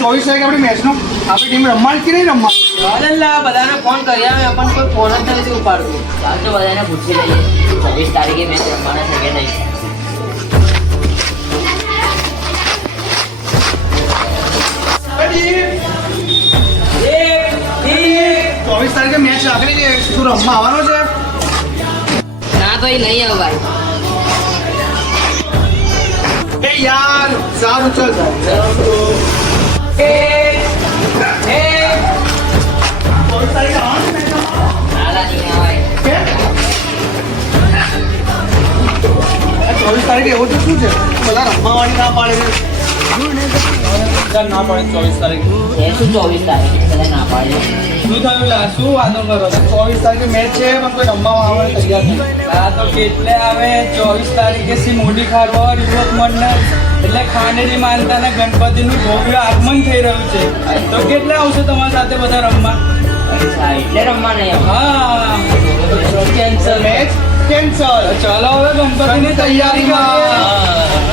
ચોવીસ તારીખ આપણી મેચનો આપણી ટીમ રમવાની કે નહીં રમવાની? અલ્લા બધાને ફોન કર્યા મેં પણ કોઈ ફોન જ નથી ઉપાડતું. તો બધાને પૂછી લઈએ ચોવીસ તારીખે મેચ રમવાના છે કે નહીં? ચોવીસ તારીખે મેચ રાખેલી છે રમવા આવવાનો છે? ના ભાઈ નહીં આવે ભાઈ. યાર સારું ચાલ. તારીખે એવું તો શું છે? બધા રમવાવાળી ના પાડે છે. ના પડે ચોવીસ તારીખ. શું ચોવીસ તારીખ? ના પાડે? શું થયું લા? શું વાંધો કરો? ચોવીસ તારીખે મેચ છે પણ કોઈ રમવા આવવાની તૈયાર નથી આ તો કેટલે આવે? ચોવીસ તારીખે સી મોટી ખારવા યુવક મંડળ. એટલે ખાંડેરી માનતાના ગણપતિનું ભવ્ય આગમન થઈ રહ્યું છે. તો કેટલે આવશે તમારી સાથે બધા રમવા? એટલે રમવા નહીં હા. Cancel match cancel. ચાલો હવે ગણપતિની તૈયારી કરીએ